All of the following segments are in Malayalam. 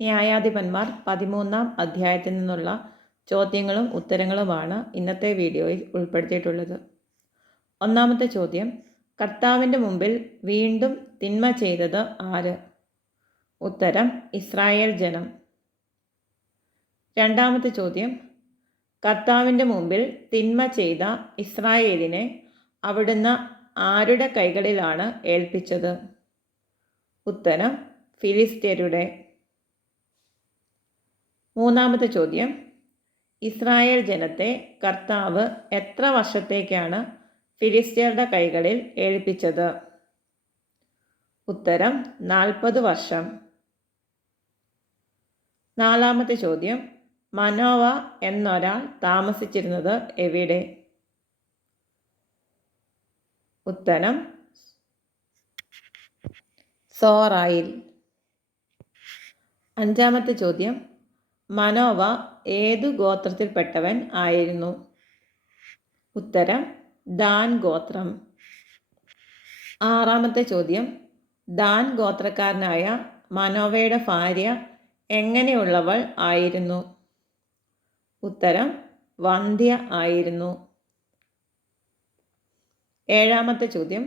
ന്യായാധിപന്മാർ 13-ാം അധ്യായത്തിൽ നിന്നുള്ള ചോദ്യങ്ങളും ഉത്തരങ്ങളുമാണ് ഇന്നത്തെ വീഡിയോയിൽ ഉൾപ്പെടുത്തിയിട്ടുള്ളത്. ഒന്നാമത്തെ ചോദ്യം, കർത്താവിൻ്റെ മുമ്പിൽ വീണ്ടും തിന്മ ചെയ്തത് ആര്? ഉത്തരം, ഇസ്രായേൽ ജനം. രണ്ടാമത്തെ ചോദ്യം, കർത്താവിൻ്റെ മുമ്പിൽ തിന്മ ചെയ്ത ഇസ്രായേലിനെ അവിടുന്ന് ആരുടെ കൈകളിലാണ് ഏൽപ്പിച്ചത്? ഉത്തരം, ഫിലിസ്ത്യരുടെ. മൂന്നാമത്തെ ചോദ്യം, ഇസ്രായേൽ ജനത്തെ കർത്താവ് എത്ര വർഷത്തേക്കാണ് ഫിലിസ്ത്യരുടെ കൈകളിൽ ഏൽപ്പിച്ചത്? ഉത്തരം, 40 വർഷം. നാലാമത്തെ ചോദ്യം, മനോവ എന്നൊരാൾ താമസിച്ചിരുന്നത് എവിടെ? ഉത്തരം, സോറായിൽ. അഞ്ചാമത്തെ ചോദ്യം, മനോവ ഏതു ഗോത്രത്തിൽപ്പെട്ടവൻ ആയിരുന്നു? ഉത്തരം, ദാൻ ഗോത്രം. ആറാമത്തെ ചോദ്യം, ദാൻ ഗോത്രക്കാരനായ മനോവയുടെ ഭാര്യ എങ്ങനെയുള്ളവൾ ആയിരുന്നു? ഉത്തരം, വന്ധ്യ ആയിരുന്നു. ഏഴാമത്തെ ചോദ്യം,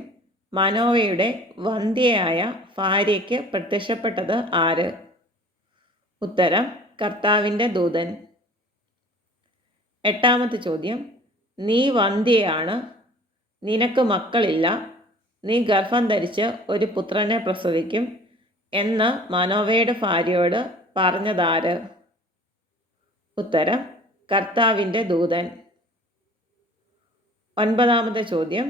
മനോവയുടെ വന്ധ്യയായ ഭാര്യയ്ക്ക് പ്രത്യക്ഷപ്പെട്ടത് ആര്? ഉത്തരം, കർത്താവിൻ്റെ ദൂതൻ. എട്ടാമത്തെ ചോദ്യം, നീ വന്ധ്യയാണ്, നിനക്ക് മക്കളില്ല, നീ ഗർഭം ധരിച്ച് ഒരു പുത്രനെ പ്രസവിക്കും എന്ന് മനോവയുടെ ഭാര്യയോട് പറഞ്ഞതാര്? ഉത്തരം, കർത്താവിൻ്റെ ദൂതൻ. ഒൻപതാമത്തെ ചോദ്യം,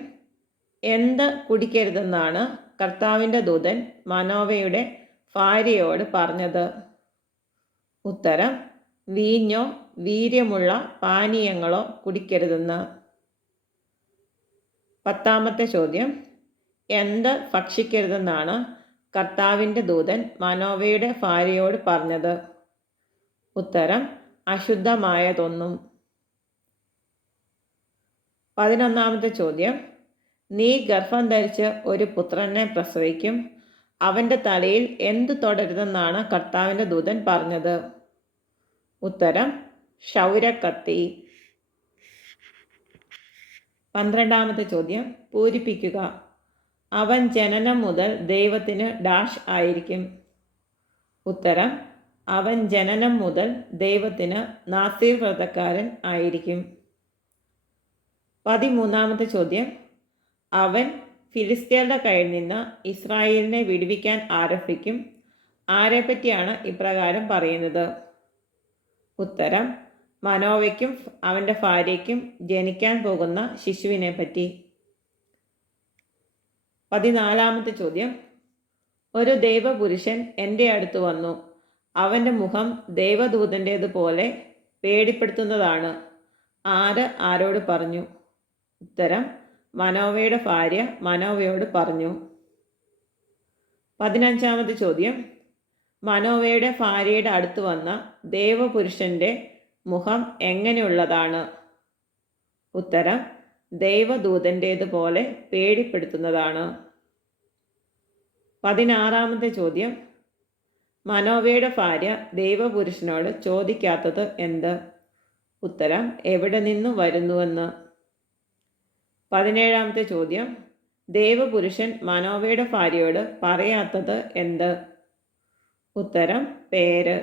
എന്ത് കുടിക്കരുതെന്നാണ് കർത്താവിൻ്റെ ദൂതൻ മനോവയുടെ ഭാര്യയോട് പറഞ്ഞത്? ഉത്തരം, വീഞ്ഞോ വീര്യമുള്ള പാനീയങ്ങളോ കുടിക്കരുതെന്ന്. പത്താമത്തെ ചോദ്യം, എന്ത് ഭക്ഷിക്കരുതെന്നാണ് കർത്താവിൻ്റെ ദൂതൻ മനോവയുടെ ഭാര്യയോട് പറഞ്ഞത്? ഉത്തരം, അശുദ്ധമായതൊന്നും. 11-ാമത്തെ ചോദ്യം, നീ ഗർഭം ധരിച്ച് ഒരു പുത്രനെ പ്രസവിക്കും, അവൻ്റെ തലയിൽ എന്തു തൊടരുതെന്നാണ് കർത്താവിൻ്റെ ദൂതൻ പറഞ്ഞത്? ഉത്തരം, ക്ഷൗരക്കത്തി. 12-ാമത്തെ ചോദ്യം, പൂരിപ്പിക്കുക. അവൻ ജനനം മുതൽ ദൈവത്തിന് ഡാഷ് ആയിരിക്കും. ഉത്തരം, അവൻ ജനനം മുതൽ ദൈവത്തിന് നാസീർ വ്രതക്കാരൻ ആയിരിക്കും. 13-ാമത്തെ ചോദ്യം, അവൻ ഫിലിസ്ത്യരുടെ കയ്യിൽ നിന്ന് ഇസ്രായേലിനെ വിടുവിക്കാൻ ആരംഭിക്കും, ആരെപ്പറ്റിയാണ് ഇപ്രകാരം പറയുന്നത്? ഉത്തരം, മനോവയ്ക്കും അവൻ്റെ ഭാര്യയ്ക്കും ജനിക്കാൻ പോകുന്ന ശിശുവിനെ പറ്റി. 14-ാമത്തെ ചോദ്യം, ഒരു ദൈവപുരുഷൻ എൻ്റെ അടുത്ത് വന്നു, അവൻ്റെ മുഖം ദൈവദൂതൻ്റേതുപോലെ പേടിപ്പെടുത്തുന്നതാണ്, ആര് ആരോട് പറഞ്ഞു? ഉത്തരം, മനോവയുടെ ഭാര്യ മനോവയോട് പറഞ്ഞു. 15-ാമത്തെ ചോദ്യം, മനോവയുടെ ഭാര്യയുടെ അടുത്ത് വന്ന ദൈവപുരുഷൻ്റെ മുഖം എങ്ങനെയുള്ളതാണ്? ഉത്തരം, ദൈവദൂതൻ്റേതുപോലെ പേടിപ്പെടുത്തുന്നതാണ്. 16-ാമത്തെ ചോദ്യം, മനോവയുടെ ഭാര്യ ദൈവപുരുഷനോട് ചോദിക്കാത്തത് എന്ത്? ഉത്തരം, എവിടെ നിന്നു വരുന്നുവെന്ന്. 17-ാമത്തെ ചോദ്യം, ദൈവപുരുഷൻ മനോവയുടെ ഭാര്യയോട് പറയാത്തത് എന്ത്? ഉത്തരം, പേര്.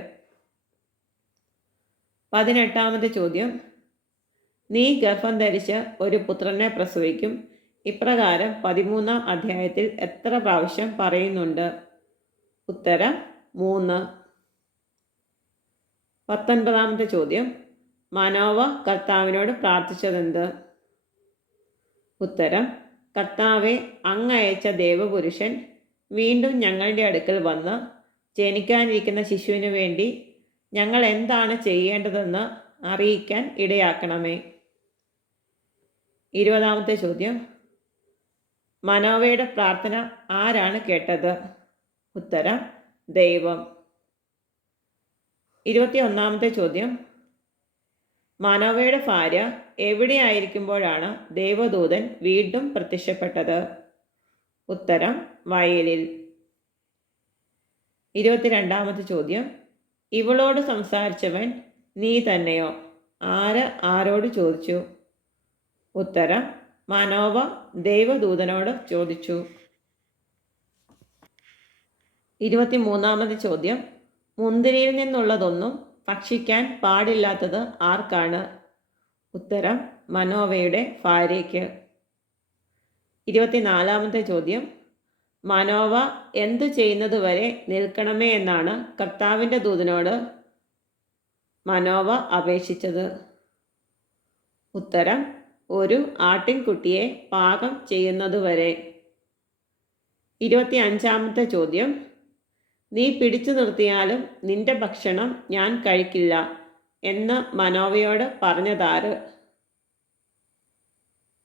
18-ാമത്തെ ചോദ്യം, നീ ഗർഭം ധരിച്ച് ഒരു പുത്രനെ പ്രസവിക്കും, ഇപ്രകാരം 13-ാം അധ്യായത്തിൽ എത്ര പ്രാവശ്യം പറയുന്നുണ്ട്? ഉത്തരം, 3. 19-ാമത്തെ ചോദ്യം, മനോവ കർത്താവിനോട് പ്രാർത്ഥിച്ചതെന്ത്? ഉത്തരം, കർത്താവെ, അങ്ങയച്ച ദേവപുരുഷൻ വീണ്ടും ഞങ്ങളുടെ അടുക്കൽ വന്ന് ജനിക്കാനിരിക്കുന്ന ശിശുവിന് വേണ്ടി ഞങ്ങൾ എന്താണ് ചെയ്യേണ്ടതെന്ന് അറിയിക്കാൻ ഇടയാക്കണമേ. 20-ാമത്തെ ചോദ്യം, മനോവയുടെ പ്രാർത്ഥന ആരാണ് കേട്ടത്? ഉത്തരം, ദൈവം. 21-ാമത്തെ ചോദ്യം, മനോവയുടെ ഭാര്യ എവിടെയായിരിക്കുമ്പോഴാണ് ദൈവദൂതൻ വീണ്ടും പ്രത്യക്ഷപ്പെട്ടത്? ഉത്തരം, വയലിൽ. 22-ാമത്തെ ചോദ്യം, ഇവളോട് സംസാരിച്ചവൻ നീ തന്നെയോ? ആര് ആരോട് ചോദിച്ചു? ഉത്തരം മനോവ ദൈവദൂതനോട് ചോദിച്ചു. 23-ാമത് ചോദ്യം. മുന്തിരിയിൽ നിന്നുള്ളതൊന്നും ഭക്ഷിക്കാൻ പാടില്ലാത്തത് ആർക്കാണ്? ഉത്തരം മനോവയുടെ ഭാര്യയ്ക്ക്. 24-ാമത്തെ ചോദ്യം. മനോവ എന്തു ചെയ്യുന്നത് വരെ നിൽക്കണമേ എന്നാണ് കർത്താവിൻ്റെ ദൂതനോട് മനോവ അപേക്ഷിച്ചത്? ഉത്തരം ഒരു ആട്ടിൻകുട്ടിയെ പാകം ചെയ്യുന്നതുവരെ. 25-ാമത്തെ ചോദ്യം. നീ പിടിച്ചു നിർത്തിയാലും നിന്റെ ഭക്ഷണം ഞാൻ കഴിക്കില്ല എന്ന് മനോവയോട് പറഞ്ഞതാര്?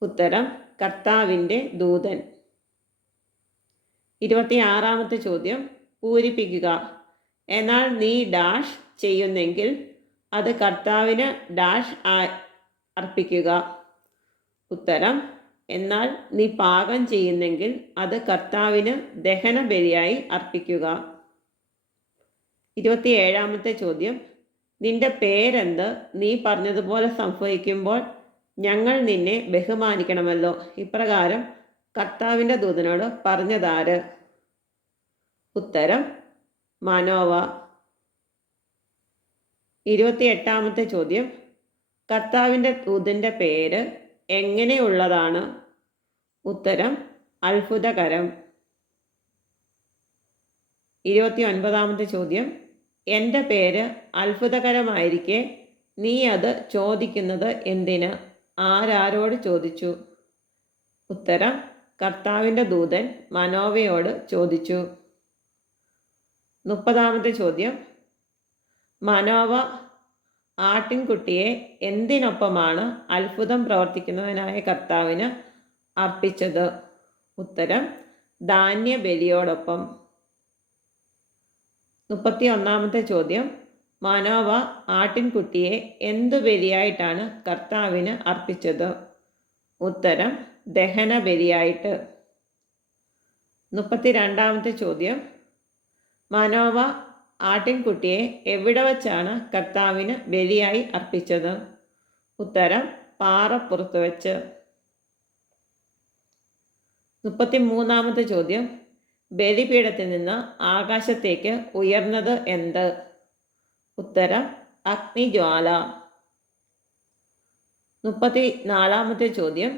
ഉത്തരം കർത്താവിൻ്റെ ദൂതൻ. 26-ാമത്തെ ചോദ്യം. പൂരിപ്പിക്കുക. എന്നാൽ നീ ഡാഷ് ചെയ്യുന്നെങ്കിൽ അത് കർത്താവിന് ഡാഷ് അർപ്പിക്കുക. ഉത്തരം എന്നാൽ നീ പാകം ചെയ്യുന്നെങ്കിൽ അത് കർത്താവിന് ദഹനബലിയായി അർപ്പിക്കുക. 27-ാമത്തെ ചോദ്യം. നിന്റെ പേരെന്ത്? നീ പറഞ്ഞതുപോലെ സംഭവിക്കുമ്പോൾ ഞങ്ങൾ നിന്നെ ബഹുമാനിക്കണമല്ലോ. ഇപ്രകാരം കർത്താവിൻ്റെ ദൂതനോട് പറഞ്ഞതാര്? ഉത്തരം മനോവ. 28-ാമത്തെ ചോദ്യം. കർത്താവിൻ്റെ ദൂതൻ്റെ പേര് എങ്ങനെയുള്ളതാണ്? ഉത്തരം അത്ഭുതകരം. 29-ാമത്തെ ചോദ്യം. എൻ്റെ പേര് അത്ഭുതകരമായിരിക്കെ നീ അത് ചോദിക്കുന്നത് എന്തിന്? ആരാരോട് ചോദിച്ചു? ഉത്തരം കർത്താവിൻ്റെ ദൂതൻ മനോവയോട് ചോദിച്ചു. 30-ാമത്തെ ചോദ്യം. മനോവ ആട്ടിൻകുട്ടിയെ എന്തിനൊപ്പമാണ് അത്ഭുതം പ്രവർത്തിക്കുന്നവനായ കർത്താവിന് അർപ്പിച്ചത്? ഉത്തരം ധാന്യബലിയോടൊപ്പം. 31-ാമത്തെ ചോദ്യം. മനോവ ആട്ടിൻകുട്ടിയെ എന്തു ബലിയായിട്ടാണ് കർത്താവിന് അർപ്പിച്ചത്? ഉത്തരം ദഹനബലിയായിട്ട്. 32-ാമത്തെ ചോദ്യം. മനോവ ആട്ടിൻകുട്ടിയെ എവിടെ വച്ചാണ് കർത്താവിന് ബലിയായി അർപ്പിച്ചത്? ഉത്തരം പാറപ്പുറത്ത് വെച്ച്. 33-ാമത്തെ ചോദ്യം. ബലിപീഠത്തിൽ നിന്ന് ആകാശത്തേക്ക് ഉയർന്നത് എന്ത്? ഉത്തരം അഗ്നിജ്വാല. 34-ാമത്തെ ചോദ്യം.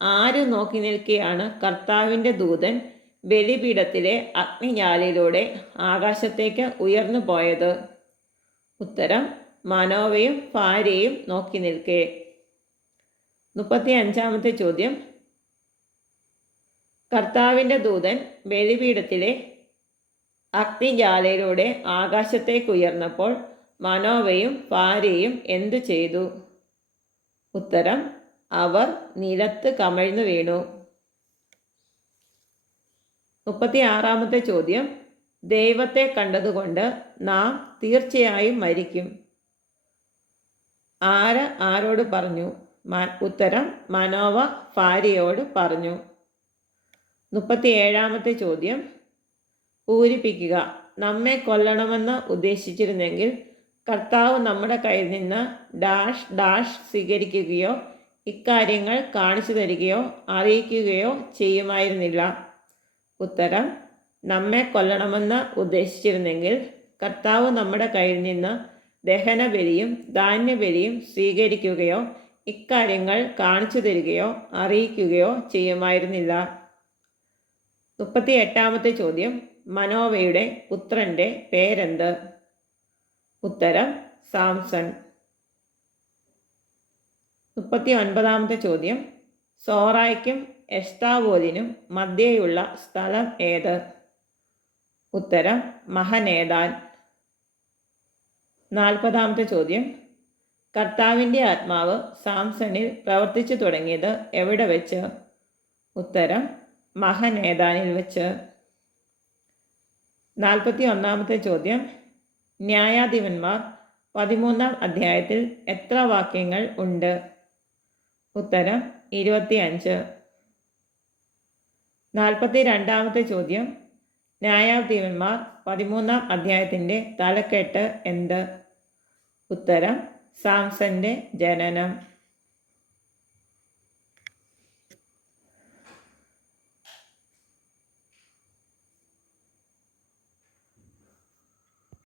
ആര് നോക്കി നിൽക്കെയാണ് കർത്താവിൻ്റെ ദൂതൻ ബലിപീഠത്തിലെ അഗ്നിജ്വാലയിലൂടെ ആകാശത്തേക്ക് ഉയർന്നു പോയത്? ഉത്തരം മനോവയും ഭാര്യയും നോക്കി നിൽക്കെ. 35-ാമത്തെ ചോദ്യം. കർത്താവിൻ്റെ ദൂതൻ ബലിപീഠത്തിലെ അഗ്നിജ്വാലയിലൂടെ ആകാശത്തേക്ക് ഉയർന്നപ്പോൾ മനോവയും ഭാര്യയും എന്തു ചെയ്തു? ഉത്തരം അവർ നിലത്ത് കമിഴ്ന്നു വീണു. 36-ാമത്തെ ചോദ്യം. ദൈവത്തെ കണ്ടതുകൊണ്ട് നാം തീർച്ചയായും മരിക്കും. ആര് ആരോട് പറഞ്ഞു? ഉത്തരം മനോവ ഭാര്യയോട് പറഞ്ഞു. 37-ാമത്തെ ചോദ്യം. പൂരിപ്പിക്കുക. നമ്മെ കൊല്ലണമെന്ന് ഉദ്ദേശിച്ചിരുന്നെങ്കിൽ കർത്താവ് നമ്മുടെ കയ്യിൽ നിന്ന് ഡാഷ് ഡാഷ് സ്വീകരിക്കുകയോ ഇക്കാര്യങ്ങൾ കാണിച്ചു തരികയോ അറിയിക്കുകയോ ചെയ്യുമായിരുന്നില്ല. ഉത്തരം നമ്മെ കൊല്ലണമെന്ന് ഉദ്ദേശിച്ചിരുന്നെങ്കിൽ കർത്താവ് നമ്മുടെ കയ്യിൽ നിന്ന് ദഹനബലിയും ധാന്യബലിയും സ്വീകരിക്കുകയോ ഇക്കാര്യങ്ങൾ കാണിച്ചു തരികയോ അറിയിക്കുകയോ ചെയ്യുമായിരുന്നില്ല. 38-ാമത്തെ ചോദ്യം. മനോവയുടെ പുത്രൻ്റെ പേരെന്ത്? ഉത്തരം സാംസൺ. 39-ാമത്തെ ചോദ്യം. സോറായ്ക്കും എസ്താവോലിനും മധ്യേയുള്ള സ്ഥലം ഏത്? ഉത്തരം മഹനേദാൻ. 40-ാമത്തെ ചോദ്യം. കർത്താവിൻ്റെ ആത്മാവ് സാംസണിൽ പ്രവർത്തിച്ചു തുടങ്ങിയത് എവിടെ വെച്ച്? ഉത്തരം മഹനേദാനിൽ വെച്ച്. 41-ാമത്തെ ചോദ്യം. ന്യായാധിപന്മാർ 13-ാം അധ്യായത്തിൽ എത്ര വാക്യങ്ങൾ ഉണ്ട്? ഉത്തരം 25. 42-ാമത്തെ ചോദ്യം. ന്യായാധിപന്മാർ 13-ാം അധ്യായത്തിൻ്റെ തലക്കെട്ട് എന്ത്? ഉത്തരം സാംസന്റെ ജനനം.